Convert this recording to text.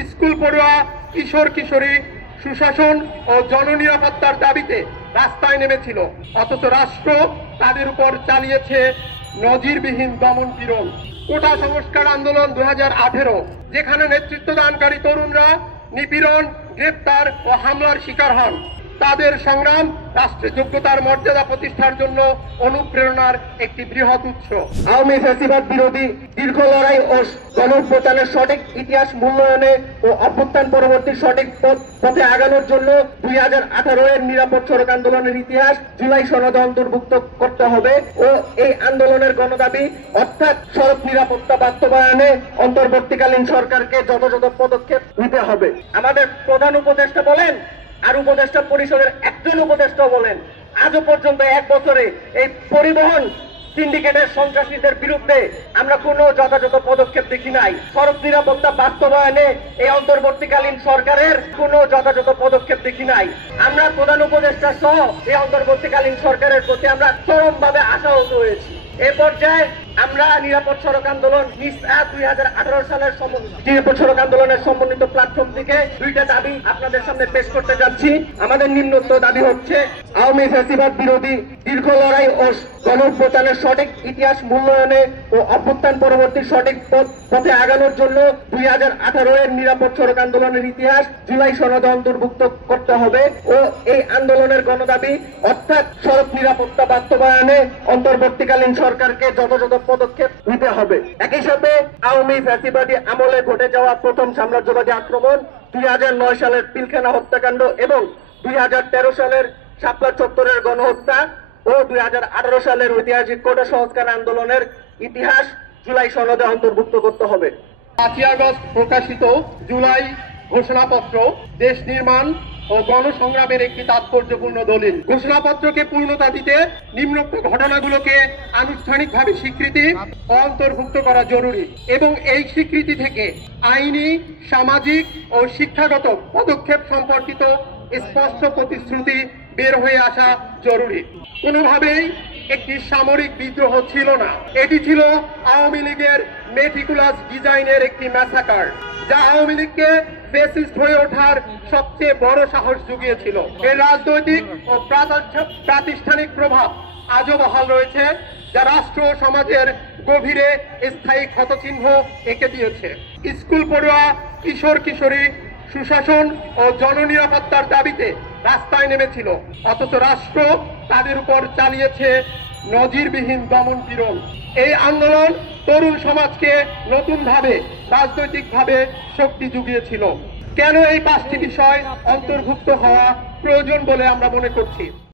School পড়ুয়া কিশোর কিশোরী সুশাসন ও জননিরাপত্তার দাবিতে রাস্তায় নেমেছিল, অথচ রাষ্ট্র তাদের উপর চালিয়েছে নজিরবিহীন দমন পীড়ন। কোটা সংস্কার আন্দোলন 2018, যেখানে নেতৃত্বদানকারী তরুণরা নিপীড়ন, গ্রেপ্তার ও হামলার শিকার হন, তাদের সংগ্রাম রাষ্ট্রের যোগ্যতার মর্যাদা প্রতিষ্ঠার জন্য অনুপ্রেরণার একটি বৃহৎ উৎস। আওয়ামী ফ্যাসিবাদ বিরোধী দীর্ঘ লড়াই ও গণঅভ্যুত্থানের সঠিক ইতিহাস মূল্যায়নে ও অভ্যুত্থান পরবর্তী সঠিক পথে আগানোর জন্য 2018 এর নিরাপদ সড়ক আন্দোলনের ইতিহাস জুলাই সনদে অন্তর্ভুক্ত করতে হবে ও এই আন্দোলনের গণদাবি অর্থাৎ সড়ক নিরাপত্তা বাস্তবায়নে অন্তর্বর্তীকালীন সরকারকে যথাযথ পদক্ষেপ নিতে হবে। আমাদের প্রধান উপদেষ্টা বলেন আর উপদেষ্টা পরিষদের একজন উপদেষ্টা বলেন, আজও পর্যন্ত 1 বছরে এই পরিবহন সিন্ডিকেটের সন্ত্রাসীদের বিরুদ্ধে আমরা কোনো যথাযথ পদক্ষেপ দেখি নাই। সড়ক নিরাপত্তা বাস্তবায়নে এই অন্তর্বর্তীকালীন সরকারের কোনো যথাযথ পদক্ষেপ দেখি নাই। আমরা প্রধান উপদেষ্টা সহ এই অন্তর্বর্তীকালীন সরকারের প্রতি আমরা চরমভাবে আশাহত হয়েছি। এ পর্যায়ে আমরা নিরাপদ সড়ক আন্দোলন 2018 সালের নিরাপদ সড়ক আন্দোলনের সমন্বিত প্ল্যাটফর্ম থেকে 2টা দাবি আপনাদের সামনে পেশ করতে যাচ্ছি। আমাদের নিম্নোক্ত দাবি হচ্ছে, আওয়ামী ফ্যাসিবাদ বিরোধী দীর্ঘ লড়াই ও গণঅভ্যুত্থানের সঠিক ইতিহাস মূল্যায়নে ও অভ্যুত্থান পরবর্তী সঠিক পথে আগানোর জন্য 2018 এর নিরাপদ সড়ক আন্দোলনের ইতিহাস জুলাই সনদে অন্তর্ভুক্ত করতে হবে ও এই আন্দোলনের গণদাবি অর্থাৎ সড়ক নিরাপত্তা বাস্তবায়নে অন্তর্বর্তীকালীন সরকারকে যথাযথ পদক্ষেপ নিতে হবে। একই সাথে আওয়ামী ফ্যাসিবাদী আমলে ঘটে যাওয়া প্রথম সাম্রাজ্যবাদী আক্রমণ, 2009 সালের পিলখানা হত্যাকাণ্ড এবং 2013 সালের শাপলা চত্বরের গণহত্যা ও 2018 সালের ঐতিহাসিক কোটা সংস্কার আন্দোলনের ইতিহাস জুলাই সনদে অন্তর্ভুক্ত করতে হবে। 5 আগস্ট প্রকাশিত জুলাই ঘোষণাপত্র দেশ নির্মাণ ও গণসংগ্রামের একটি তাৎপর্যপূর্ণ দলিল। ঘোষণাপত্রকে পূর্ণতা দিতে নিম্নোক্ত ঘটনাগুলোকে আনুষ্ঠানিকভাবে স্বীকৃতি অন্তর্ভুক্ত করা জরুরি এবং এই স্বীকৃতি থেকে আইনি, সামাজিক ও শিক্ষাগত পদক্ষেপ সম্পর্কিত স্পষ্ট প্রতিশ্রুতি বের হয়ে আসা জরুরি। কোনোভাবেই একটি সামরিক বিদ্রোহ ছিল না, এটি ছিল আওয়ামী লীগের মেটিকুলাস ডিজাইনের একটি ম্যাসাকার, যা আওয়ামী লীগকে ফ্যাসিস্ট হয়ে ওঠার সবচেয়ে বড় সাহস জুগিয়েছিল। এর রাজনৈতিক ও প্রাতিষ্ঠানিক প্রভাব আজও বহাল রয়েছে, যা রাষ্ট্র ও সমাজের গভীরে স্থায়ী ক্ষতচিহ্ন এঁকে দিয়েছে। স্কুল পড়ুয়া কিশোর কিশোরী সুশাসন ও জননিরাপত্তার দাবিতে রাস্তায় নেমেছিল, অথচ রাষ্ট্র তাদের উপর চালিয়েছে নজিরবিহীন দমন পীড়ন। এই আন্দোলন তরুণ সমাজকে নতুনভাবে রাজনৈতিকভাবে শক্তি জুগিয়েছিল। কেন এই 5টি বিষয় অন্তর্ভুক্ত হওয়া প্রয়োজন বলে আমরা মনে করছি?